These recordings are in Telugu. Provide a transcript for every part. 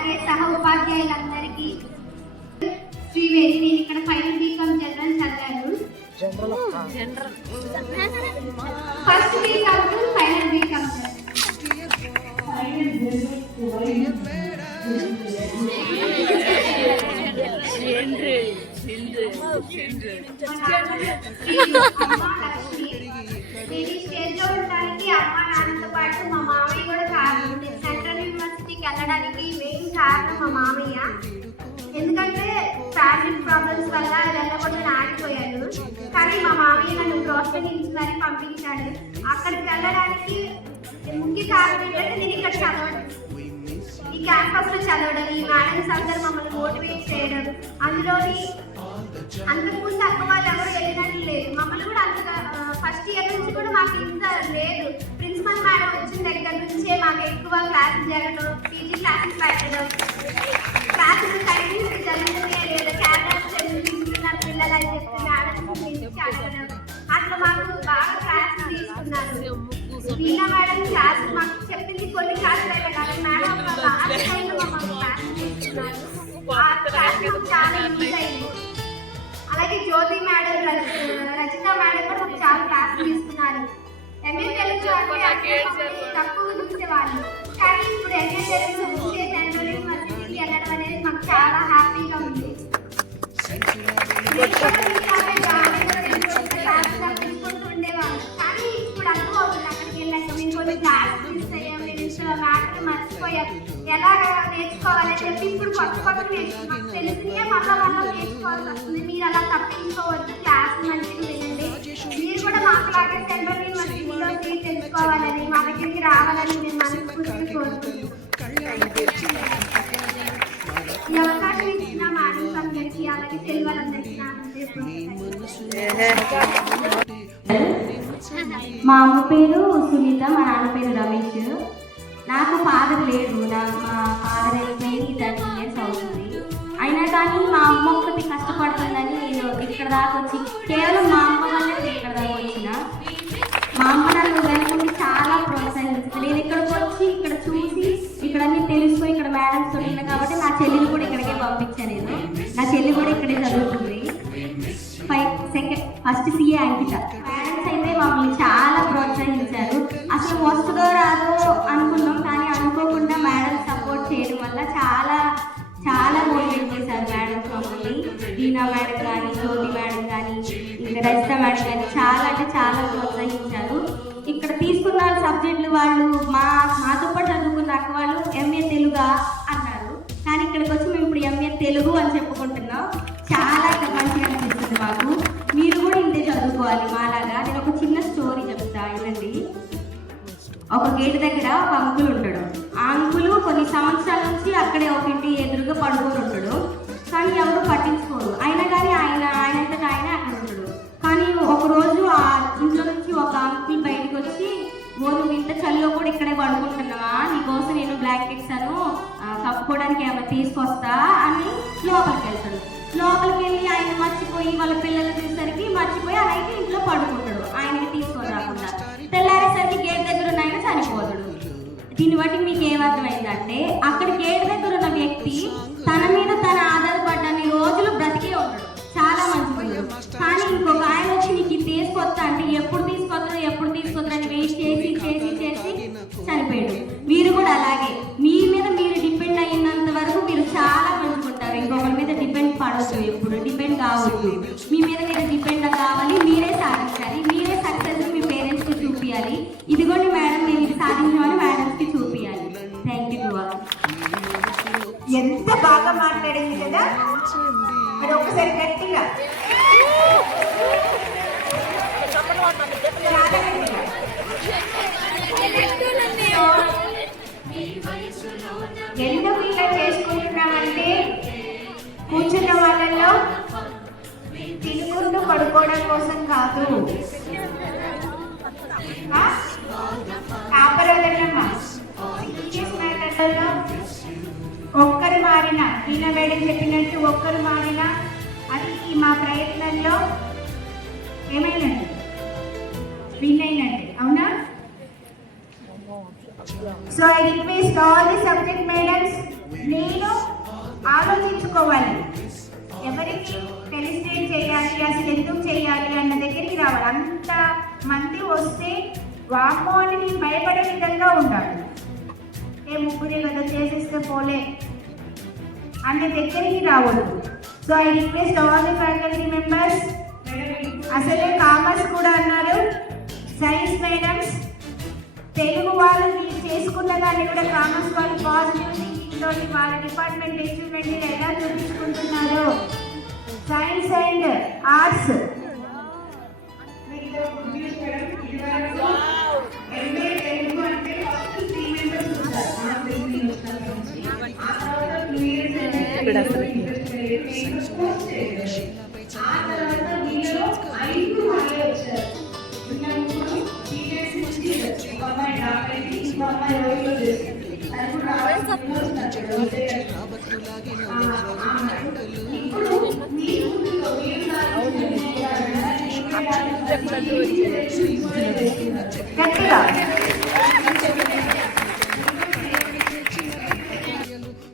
అలాగే సహ ఉపాధ్యాయులందరికీ శ్రీవేది. నేను ఇక్కడ ఫైనల్ బీకామ్ జనరల్ చదివాను. First BCom final BCom stage లో ఉండడానికి అమ్మ నాన్నతో పాటు మా మామయ్య కూడా కారణం. సెంట్రల్ యూనివర్సిటీకి వెళ్ళడానికి మెయిన్ కారణం మా మామయ్య. ఎందుకంటే ఫ్యామిలీ ప్రాబ్లమ్స్ వల్ల వెళ్ళకుండా ఆగిపోయాను. కానీ మా మామయ్య నన్ను ప్రోత్సహించి మరీ పంపించాడు. అక్కడికి వెళ్ళడానికి ముఖ్య కారణం ఏంటంటే నేను ఇక్కడ చదవడం, ఈ క్యాంపస్ లో చదవడం, ఈ మేడమ్స్ అందరూ మమ్మల్ని మోటివేట్ చేయడం. అందులోని అంతకుముందు అక్క వాళ్ళు ఎవరు వెళ్ళినట్లు లేదు. మమ్మల్ని కూడా అంతగా ఫస్ట్ ఇయర్ నుంచి కూడా మాకు ఇంత లేదు. ప్రిన్సిపల్ మేడం వచ్చిన దగ్గర నుంచే మాకు ఎక్కువ క్లాసెస్ జరగడం, పీజీ క్లాసెస్ పెట్టడం, క్లాసెస్ టైమింగ్స్ జరుగుతున్నాయా లేదా, క్యారెక్టర్స్ తీసుకున్నారు పిల్లలు అని చెప్పి మేడం అడగడం. అట్లా మాకు బాగా క్లాసెస్ తీసుకున్నారు. వీణా మేడం క్లాస్ మాకు చెప్పింది కొన్ని క్లాసులు అయిపోయినారు. మేడం లాస్ట్ టైంలో మాకు క్లాసెస్ తీసుకున్నారు. ఆ క్లాస్ చాలా యూజ్ అయింది. అలాగే జ్యోతి మేడం, రచిత మేడం కూడా మాకు చాలా క్లాసులు తీసుకున్నారు. ఎంఏ తెలుగు అంటే తక్కువ చూసేవాళ్ళు. కానీ ఇప్పుడు ఎంఏ తెలుగు ఉంటే సెంట్రల్ యూనివర్సిటీకి వెళ్ళడం అనేది మాకు చాలా హ్యాపీగా ఉంది. తీసుకుంటూ ఉండేవాళ్ళు. కానీ ఇప్పుడు అనుభవం అవుతుంది. అక్కడికి వెళ్ళాక మేము కొన్ని క్లాసులు మిస్ అయ్యాం, మేము మ్యాథ్స్ మర్చిపోయాం, ఎలా నేర్చుకోవాలని చెప్పి ఇప్పుడు కొత్త మాకు తెలిసినే మళ్ళా నేర్చుకోవాల్సి వస్తుంది. మీరు అలా తప్పించుకోవద్దు, క్లాస్ మంచిగా వినండి. మీరు కూడా మాకులాగే సెంట్రల్ యూనివర్సిటీలో సీట్ తెలుసుకోవాలని, మా దగ్గరికి రావాలని నేను మనస్ఫూర్తిగా కోరుకుంటున్నాను. ఈ అవకాశం ఇచ్చిన మేడమ్స్ అందరికీ, అలాగే సెల్వాలందరికీ మా అమ్మ పేరు సునీత, మా నాన్న పేరు రమేష్. నాకు ఫాదర్ లేడు. మా ఫాదర్ అయిపోయి 30 years అవుతుంది. అయినా కానీ మా అమ్మ ఒక్కటి కష్టపడుతుందని నేను ఇక్కడ దాకా వచ్చి, కేవలం మా అమ్మ వల్లే నేను ఇక్కడ దాకా వచ్చిన. మా అమ్మ నన్ను వెనుకుండి చాలా ప్రోత్సహించింది. నేను ఇక్కడికి వచ్చి ఇక్కడ చూసి ఇక్కడ అన్ని తెలుసుకొని ఇక్కడ మేడమ్స్ ఉన్నాయి కాబట్టి నా చెల్లిని కూడా ఇక్కడికే పంపించాను. నేను నా చెల్లి కూడా ఇక్కడే చదువుతుంది. ఫస్ట్ CA అంకిత. మేడమ్స్ అయితే మమ్మల్ని చాలా ప్రోత్సహించారు. అసలు వస్తుందో రాదో అనుకున్నాం, కానీ అనుకోకుండా మేడం సపోర్ట్ చేయడం వల్ల చాలా చాలా మోటివేట్ చేశారు మేడమ్స్ మమ్మల్ని. దీనా మేడం కానీ, జ్యోతి మేడం కానీ, ఇంకా రజిత మేడం కానీ చాలా అంటే చాలా ప్రోత్సహించారు. ఇక్కడ తీసుకున్న సబ్జెక్టులు వాళ్ళు మాతో పాటు చదువుకున్న అక్క వాళ్ళు MA తెలుగా అన్నారు. కానీ ఇక్కడికి వచ్చి మేము ఇప్పుడు MA తెలుగు అని చెప్పుకుంటున్నాం. చాలా మంచిగా అనిపిస్తుంది మాకు. మీరు కూడా ఇంతే చదువుకోవాలి మాలాగా. నేను ఒక చిన్న స్టోరీ చెప్తా వినండి. ఒక గేటు దగ్గర ఒక అంకుల్ ఉంటాడు. ఆ అంకులు కొన్ని సంవత్సరాల నుంచి అక్కడే ఒక ఇంటి ఎదురుగా పడుకొని ఉంటాడు. కానీ ఎవరు పట్టించుకోరు. అయినా కానీ ఆయనంతటా ఆయన అక్కడ ఉంటాడు. కానీ ఒకరోజు ఆ ఇంట్లో నుంచి ఒక అంకుల్ బయటకు వచ్చి, నువ్వు ఇంత చలిలో కూడా ఇక్కడే పడుకుంటున్నావా, నీకోసం నేను బ్లాంకెట్స్ కప్పుకోవడానికి ఏమైనా తీసుకొస్తా అని లోపలికి వెళ్తాడు. లోపలికి వెళ్ళి ఆయన మర్చిపోయి వాళ్ళ పిల్లలు చూసేసరికి మర్చిపోయి ఆ నైట్ ఇంట్లో పడుకుంటాడు, ఆయనకి తీసుకొని రాకుండా. తెల్లారేసరికి గేట్ దగ్గర ఉన్న ఆయన చనిపోతాడు. దీన్ని బట్టి మీకు ఏమర్థమైందంటే అక్కడ గేట్ దగ్గర ఉన్న వ్యక్తి తన మీద తన ఆధారపడ్డన్ని రోజులు బ్రతికే ఉంటాడు, చాలా మంచిగా. కానీ ఇంకొక ఆయన వచ్చి నీకు ఇది తీసుకొస్తా అంటే ఎప్పుడు తీసుకొస్తారని వెయిట్ చేసి చనిపోయాడు. మీరు కూడా అలాగే మీ మీద మీరు డిపెండ్ అయినంత వరకు మీరు చాలా మంచుకుంటారు. ఇంకొకరి మీద డిపెండ్ పడవద్దు, ఎప్పుడు డిపెండ్ కావద్దు. మీ మీద మీరు డిపెండ్ కావాలి, మీరే సాధించాలి, మీరే సక్సెస్ మీ పేరెంట్స్కి చూపించాలి. ఇదిగోండి మేడం మేము ఇది సాధించామని మేడమ్స్కి చూపించాలి. Thank you. ఎంత బాగా మాట్లాడింది కదా, మరి ఒకసారి గట్టిగా ఎందుకు ఇలా చేసుకుంటున్నామంటే కూర్చున్న వాళ్ళల్లో తినుకుంటూ పడుకోవడం కోసం కాదు. కాపరోదన్నమ్మా ఒక్కరు మారినా, ఈయన మేడం చెప్పినట్టు ఒక్కరు మారినా అది మా ప్రయత్నంలో ఏమైనట్టు విన్ అయినట్టు, అవునా? So I request all the subject madams నేను ఆలోచించుకోవాలి, ఎవరికి ఫెలిసిటేట్ చేయాలి, అసలు ఎందుకు చేయాలి అన్న దగ్గరికి రావాలి. అంత మంది వస్తే వామ్మో అని నేను భయపడే విధంగా ఉండాలి. ఏ ముగ్గురే కదా చేసేస్తే పోలే అన్న దగ్గరికి రావద్దు. So I request all the faculty members, అసలే కామర్స్ కూడా అన్నారు, సైన్స్ మేడమ్స్, తెలుగు వాళ్ళు మీరు చేసుకున్న దాన్ని కూడా కామర్స్ వాళ్ళు పాజిటివ్ థింకింగ్ తోటి వాళ్ళ డిపార్ట్మెంట్ అచీవ్మెంట్ ఎలా చూపించుకుంటున్నారు. సైన్స్ అండ్ ఆర్ట్స్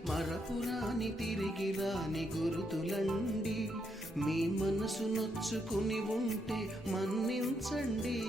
మరపురాని తిరిగి రాని గురుతులండి, మీ మనసు నొచ్చుకుని ఉంటే మన్నించండి.